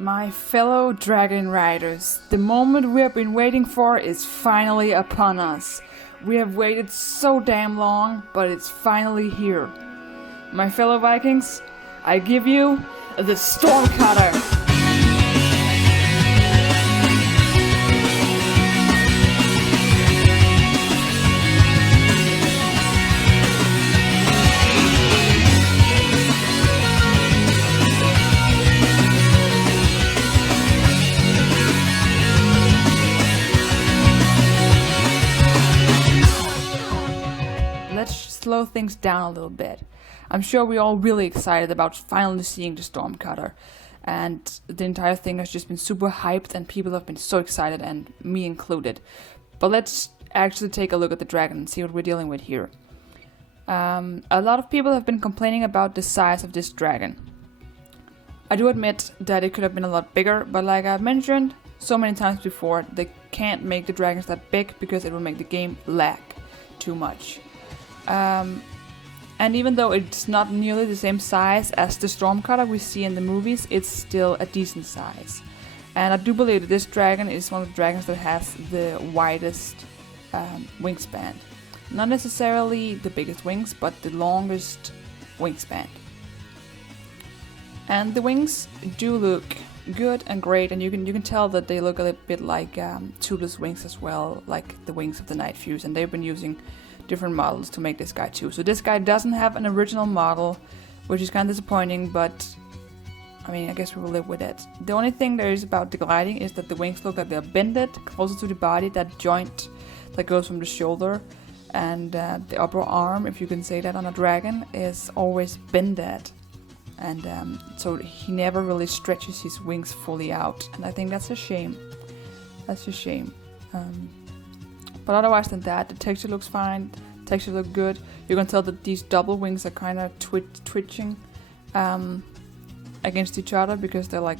My fellow dragon riders, the moment we have been waiting for is finally upon us. We have waited so damn long, but it's finally here. My fellow Vikings, I give you the Stormcutter! Let's slow things down a little bit. I'm sure we're all really excited about finally seeing the Stormcutter, and the entire thing has just been super hyped and people have been so excited, and me included. But let's actually take a look at the dragon and see what we're dealing with here. A lot of people have been complaining about the size of this dragon. I do admit that it could have been a lot bigger, but like I've mentioned so many times before, they can't make the dragons that big because it will make the game lag too much. And even though it's not nearly the same size as the Stormcutter we see in the movies, it's still a decent size. And I do believe that this dragon is one of the dragons that has the widest wingspan. Not necessarily the biggest wings, but the longest wingspan. And the wings do look good and great, and you can tell that they look a little bit like toothless wings as well, like the wings of the Night Fuse, and they've been using different models to make this guy too. So this guy doesn't have an original model, which is kind of disappointing, but I mean, I guess we will live with it. The only thing there is about the gliding is that the wings look like they're bended closer to the body. That joint that goes from the shoulder and the upper arm, if you can say that on a dragon, is always bended, and so he never really stretches his wings fully out, and I think that's a shame. That's a shame. But otherwise than that, the texture looks fine, texture looks good. You can tell that these double wings are kind of twitching against each other because they're like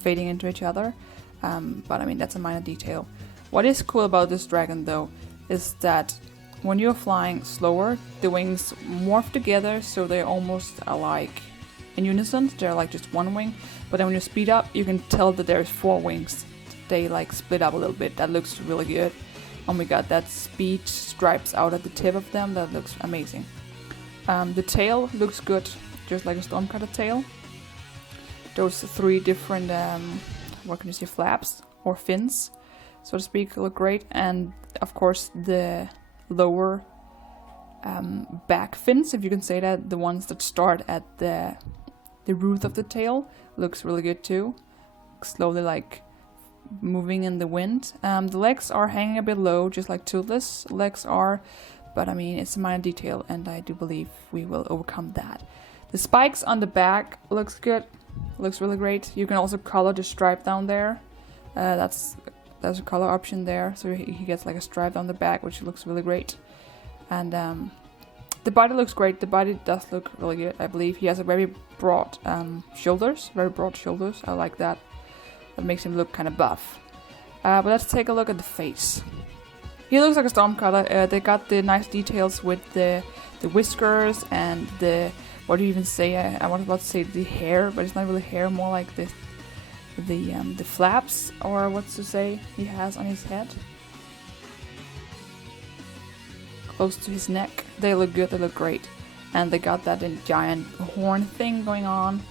fading into each other. But I mean, that's a minor detail. What is cool about this dragon though, is that when you're flying slower, the wings morph together, so they almost are like in unison. They're like just one wing. But then when you speed up, you can tell that there's 4 wings. They like split up a little bit. That looks really good. Oh my god, that speed stripes out at the tip of them, that looks amazing. The tail looks good, just like a Stormcutter tail. Those 3 different, what can you say, flaps or fins, so to speak, look great. And of course the lower back fins, if you can say that, the ones that start at the root of the tail, looks really good too. Slowly like moving in the wind. The legs are hanging a bit low, just like toothless legs are, but I mean, it's a minor detail, and I do believe we will overcome that. The spikes on the back looks good, looks really great. You can also color the stripe down there. There's a color option there, so he gets like a stripe down the back, which looks really great. And the body looks great. The body does look really good. I believe he has a very broad shoulders, I like that. That makes him look kind of buff. But let's take a look at the face. He looks like a Stormcutter. They got the nice details with the whiskers and the, what do you even say? I was about to say the hair, but it's not really hair, more like the flaps, or what's to say he has on his head. Close to his neck. They look good, they look great. And they got that giant horn thing going on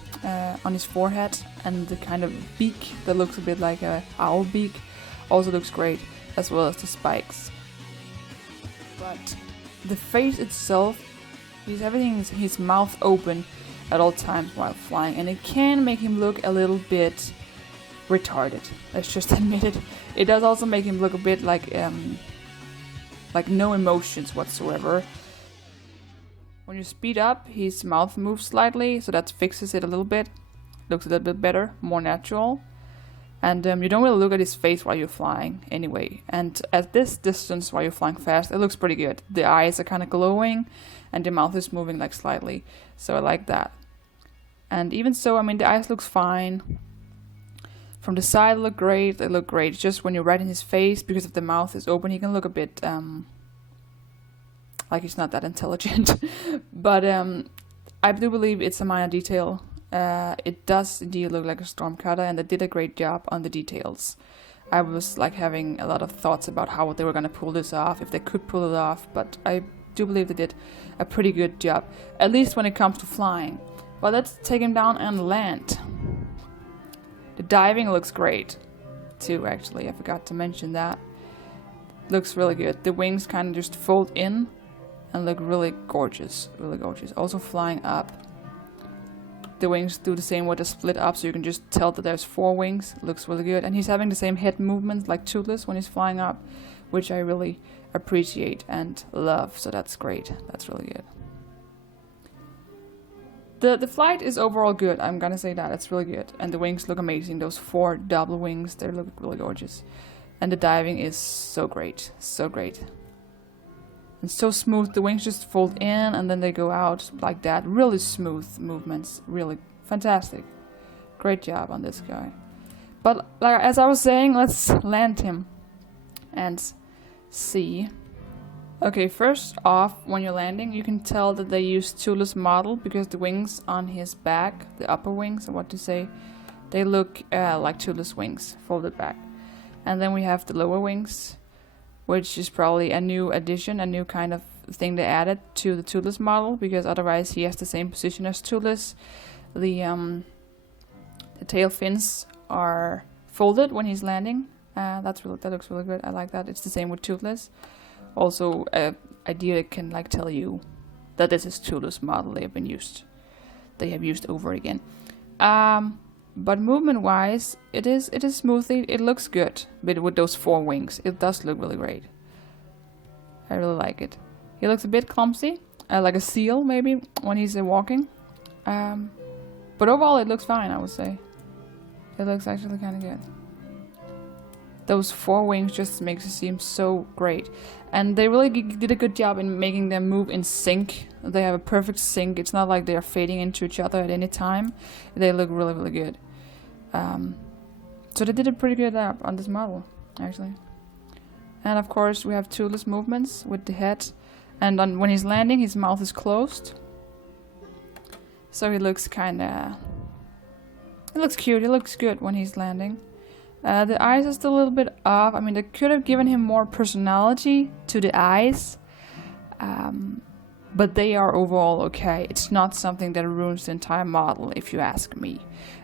his forehead, and the kind of beak that looks a bit like a owl beak also looks great, as well as the spikes. But the face itself, he's having his mouth open at all times while flying, and it can make him look a little bit retarded. Let's just admit it. It does also make him look a bit like no emotions whatsoever. When you speed up, his mouth moves slightly, so that fixes it a little bit. Looks a little bit better, more natural. And you don't really look at his face while you're flying anyway. And at this distance while you're flying fast, it looks pretty good. The eyes are kind of glowing, and the mouth is moving like slightly. So I like that. And even so, I mean, the eyes looks fine. From the side, they look great. They look great. Just when you're right in his face, because if the mouth is open, he can look a bit like he's not that intelligent. But I do believe it's a minor detail. it does indeed look like a Stormcutter, and they did a great job on the details. I was like having a lot of thoughts about how they were gonna pull this off, if they could pull it off, but I do believe they did a pretty good job, at least when it comes to flying. But let's take him down and land. The diving looks great too, actually. I forgot to mention that. Looks really good. The wings kind of just fold in and look really gorgeous, really gorgeous. Also flying up, the wings do the same with the split up, so you can just tell that there's 4 wings. Looks really good, and he's having the same head movements like Toothless when he's flying up, which I really appreciate and love. So that's great. That's really good. The flight is overall good. I'm gonna say that it's really good, and the wings look amazing. Those 4 double wings, they look really gorgeous, and the diving is so great, so great. And so smooth, the wings just fold in and then they go out like that. Really smooth movements, really fantastic. Great job on this guy. But like as I was saying, let's land him and see. Okay, first off, when you're landing, you can tell that they use Toothless model because the wings on his back, the upper wings, or what to say, they look like Toothless wings, folded back. And then we have the lower wings, which is probably a new addition, a new kind of thing they added to the Toothless model, because otherwise he has the same position as Toothless. The tail fins are folded when he's landing. That looks really good. I like that. It's the same with Toothless. Also, idea that can like tell you that this is Toothless model they have used over again. But movement-wise, it is smoothly. It looks good, but with those 4 wings, it does look really great. I really like it. He looks a bit clumsy, like a seal maybe when he's walking. But overall, it looks fine. I would say it looks actually kind of good. Those 4 wings just makes it seem so great, and they really did a good job in making them move in sync. They have a perfect sync. It's not like they are fading into each other at any time. They look really, really good. So they did a pretty good job on this model, actually. And of course, we have Toothless movements with the head, and when he's landing, his mouth is closed. So he looks kinda. It looks cute. It looks good when he's landing. The eyes are still a little bit off. I mean, they could have given him more personality to the eyes. But they are overall okay. It's not something that ruins the entire model, if you ask me.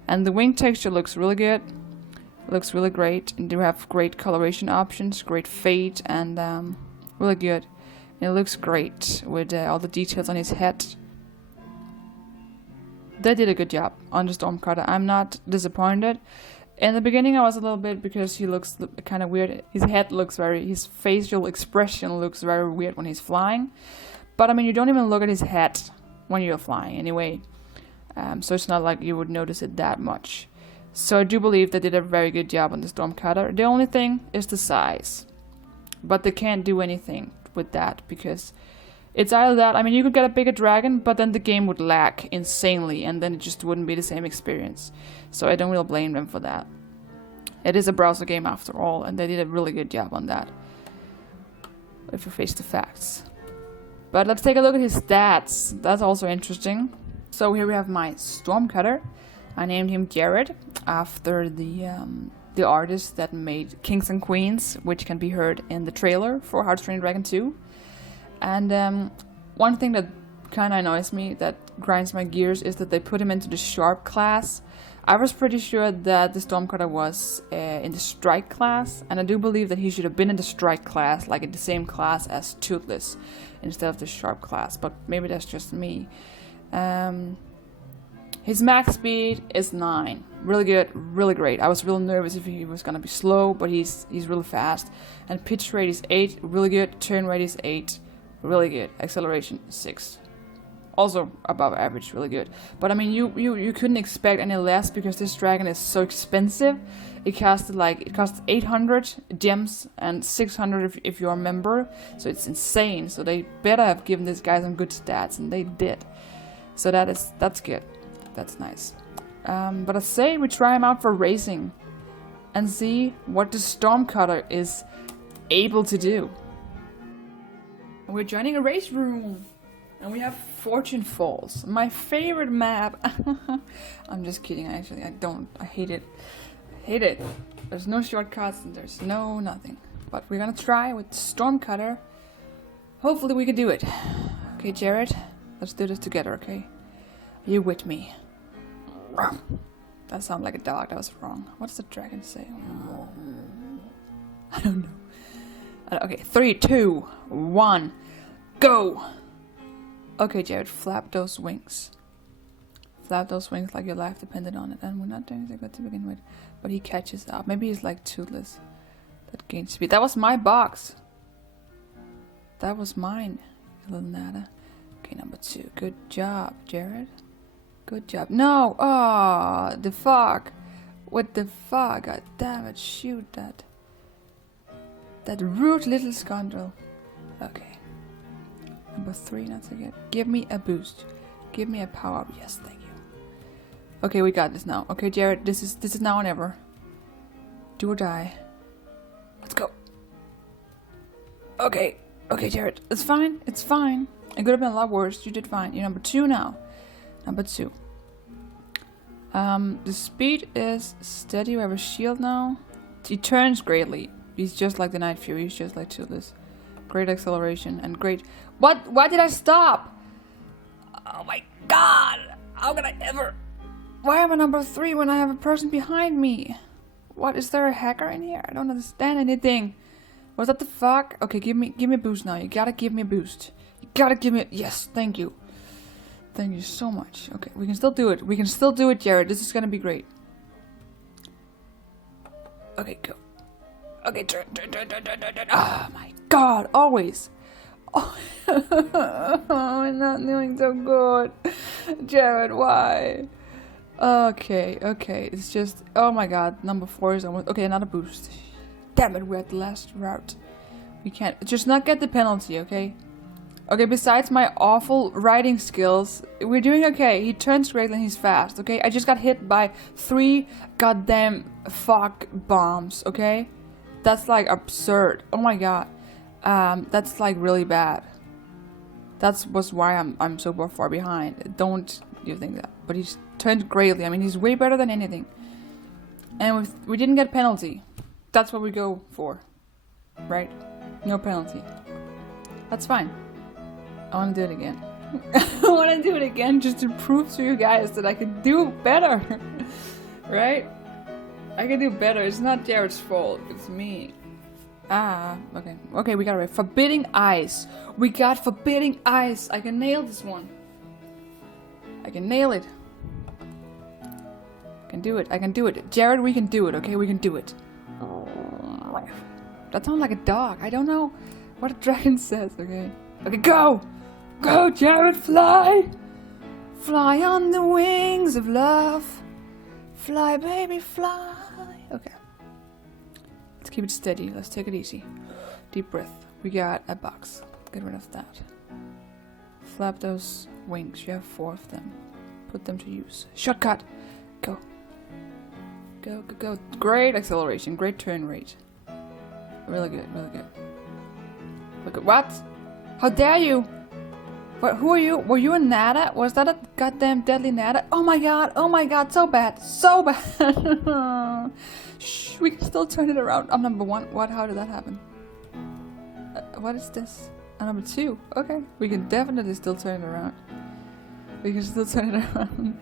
And the wing texture looks really good. Looks really great. And they have great coloration options, great fade, and really good. And it looks great with all the details on his head. They did a good job on the Stormcutter. I'm not disappointed. In the beginning I was a little bit, because he looks kind of weird. His facial expression looks very weird when he's flying. But I mean, you don't even look at his head when you're flying anyway. So it's not like you would notice it that much. So I do believe they did a very good job on the Stormcutter. The only thing is the size. But they can't do anything with that, because it's either that, I mean, you could get a bigger dragon, but then the game would lag insanely, and then it just wouldn't be the same experience. So I don't really blame them for that. It is a browser game after all, and they did a really good job on that, if you face the facts. But let's take a look at his stats. That's also interesting. So here we have my Stormcutter. I named him Jared after the artist that made Kings and Queens, which can be heard in the trailer for How to Train Your Dragon 2. And one thing that kind of annoys me, that grinds my gears, is that they put him into the Sharp class. I was pretty sure that the Stormcutter was in the Strike class, and I do believe that he should have been in the Strike class, like in the same class as Toothless, instead of the Sharp class, but maybe that's just me. His max speed is 9. Really good, really great. I was real nervous if he was gonna be slow, but he's really fast. And pitch rate is 8, really good. Turn rate is 8. Really good. Acceleration 6. Also above average, really good. But I mean, you couldn't expect any less, because this dragon is so expensive. It costs 800 gems and 600 if you're a member. So it's insane. So they better have given this guy some good stats, and they did. So that's good. That's nice. But I say we try him out for racing and see what the Stormcutter is able to do. We're joining a race room. And we have Fortune Falls, my favorite map. I'm just kidding, actually. I hate it. Hate it. There's no shortcuts and there's no nothing. But we're gonna try with Stormcutter. Hopefully we can do it. Okay, Jared, let's do this together, okay? Are you with me? That sounded like a dog, that was wrong. What does the dragon say? I don't know. Okay, 3, 2, 1, go! Okay, Jared, flap those wings. Flap those wings like your life depended on it. And we're not doing anything good to begin with. But he catches up. Maybe he's like toothless. That gains speed. That was my box. That was mine, you little nada. Okay, number 2. Good job, Jared. Good job. No! Oh, the fuck. What the fuck? God damn it. Shoot that. That rude little scoundrel. Okay. Number 3, not so good. Give me a boost. Give me a power up. Yes, thank you. Okay, we got this now. Okay, Jared, this is now or never. Do or die. Let's go. Okay. Okay, Jared. It's fine. It's fine. It could have been a lot worse. You did fine. You're number 2 now. Number 2. The speed is steady. We have a shield now. He turns greatly. He's just like the Night Fury. He's just like Toothless. Great acceleration and great... What? Why did I stop? Oh my god! How could I ever... Why am I number 3 when I have a person behind me? What? Is there a hacker in here? I don't understand anything. Was that the fuck? Okay, give me a boost now. You gotta give me a boost. You gotta give me... Yes, thank you. Thank you so much. Okay, we can still do it. We can still do it, Jared. This is gonna be great. Okay, go. Okay, turn. Oh my god, always. Oh, I'm not doing so good. Jared, why? Okay. It's just... Oh my god, number 4 is almost... Okay, another boost. Damn it, we're at the last route. We can't... Just not get the penalty, okay? Okay, besides my awful riding skills, we're doing okay. He turns great and he's fast, okay? I just got hit by 3 goddamn fuck bombs, okay? That's like absurd. Oh my god. That's like really bad. That was why I'm so far behind. Don't you think that? But he's turned greatly. I mean, he's way better than anything. And we didn't get penalty. That's what we go for, right? No penalty. That's fine. I want to do it again. I want to do it again just to prove to you guys that I can do better, right? I can do better. It's not Jared's fault. It's me. Okay. Okay, we got it right. Forbidding Eyes. We got Forbidding Eyes. I can nail this one. I can nail it. I can do it. I can do it. Jared, we can do it, okay? We can do it. That sounds like a dog. I don't know what a dragon says, okay? Okay, go! Go, Jared, fly! Fly on the wings of love. Fly, baby, fly. Okay. Let's keep it steady. Let's take it easy. Deep breath. We got a box. Get rid of that. Flap those wings. You have 4 of them. Put them to use. Shortcut. Go. Go, go, go. Great acceleration. Great turn rate. Really good. Really good. Look at what? How dare you? What? Who are you? Were you a nada? Was that a goddamn deadly nada? Oh my god! Oh my god! So bad! So bad! Shh! We can still turn it around. I'm number 1. What? How did that happen? What is this? I'm number 2. Okay, we can definitely still turn it around. We can still turn it around.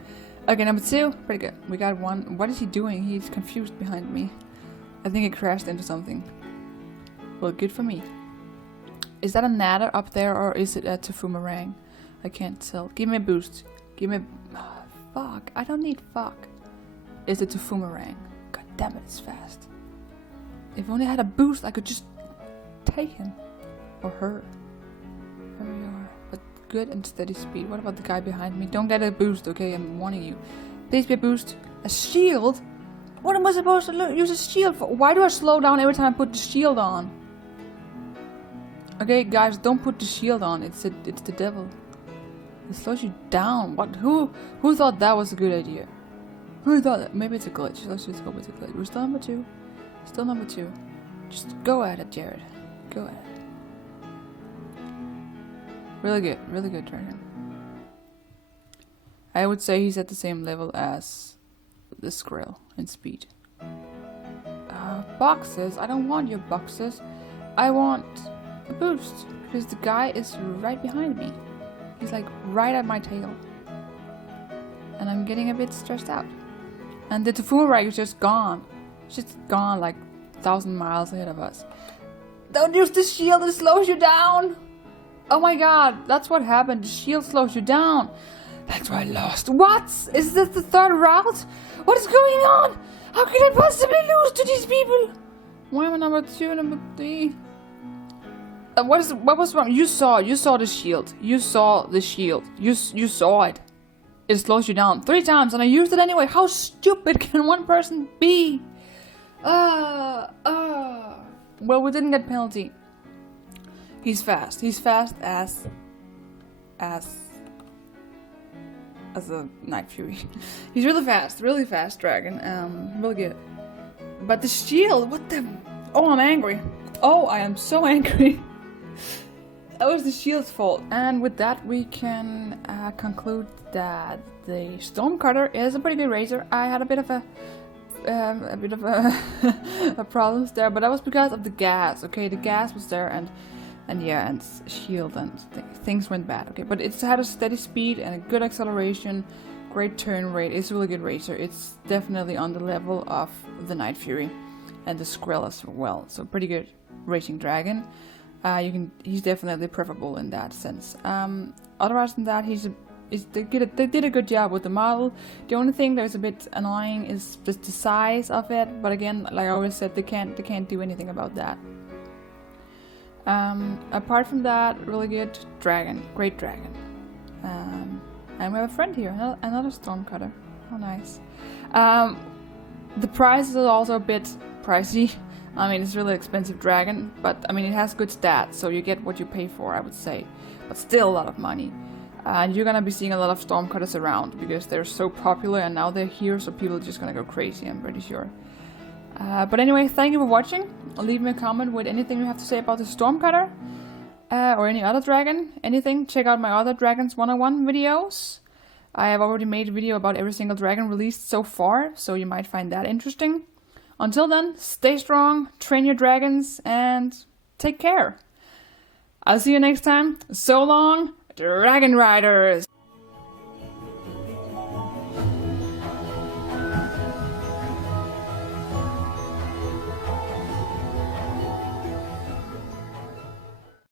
Okay, number 2. Pretty good. We got 1. What is he doing? He's confused behind me. I think he crashed into something. Well, good for me. Is that a nada up there or is it a Tufumarang? I can't tell. Give me a boost. Give me a... Oh, fuck. I don't need fuck. Is it Tufumarang? God damn it, it's fast. If only I had a boost, I could just take him. Or her. There we are. But good and steady speed. What about the guy behind me? Don't get a boost, okay? I'm warning you. Please be a boost. A shield? What am I supposed to use a shield for? Why do I slow down every time I put the shield on? Okay, guys, don't put the shield on. It's the devil. It slows you down. What? Who thought that was a good idea? Who thought that? Maybe it's a glitch. Let's just hope it's a glitch. We're still number 2. Still number 2. Just go at it, Jared. Go at it. Really good dragon. I would say he's at the same level as the Skrill in speed. Boxes? I don't want your boxes. I want a boost, because the guy is right behind me. He's like right at my tail. And I'm getting a bit stressed out. And the Tafurag is just gone. She's gone like 1,000 miles ahead of us. Don't use the shield, it slows you down! Oh my god, that's what happened. The shield slows you down. That's why I lost. What? Is this the third route? What is going on? How can I possibly lose to these people? Why am I number 2 and number 3? What was wrong? You saw the shield. You saw the shield. You saw it. It slows you down 3 times and I used it anyway. How stupid can one person be? Well, we didn't get penalty. He's fast. He's fast as a Night Fury. He's really fast dragon. Really good. But the shield, what the? Oh, I'm angry. Oh, I am so angry. That was the shield's fault. And with that, we can conclude that the Stormcutter is a pretty good racer. I had a bit of a problems there, but that was because of the gas. Okay, the gas was there, and shield and things went bad. Okay, but it's had a steady speed and a good acceleration, great turn rate. It's a really good racer. It's definitely on the level of the Night Fury and the Skrill as well. So pretty good racing dragon. He's definitely preferable in that sense. Otherwise than that, they did a good job with the model. The only thing that's a bit annoying is just the size of it. But again, like I always said, they can't do anything about that. Apart from that, really good dragon, great dragon. And we have a friend here, another Stormcutter. How nice. The price is also a bit pricey. I mean, it's a really expensive dragon, but I mean, it has good stats, so you get what you pay for, I would say. But still a lot of money. And you're gonna be seeing a lot of Stormcutters around because they're so popular and now they're here, so people are just gonna go crazy, I'm pretty sure. But anyway, thank you for watching. Leave me a comment with anything you have to say about the Stormcutter. Or any other dragon, anything. Check out my other Dragons 101 videos. I have already made a video about every single dragon released so far, so you might find that interesting. Until then, stay strong, train your dragons, and take care. I'll see you next time. So long, Dragon Riders!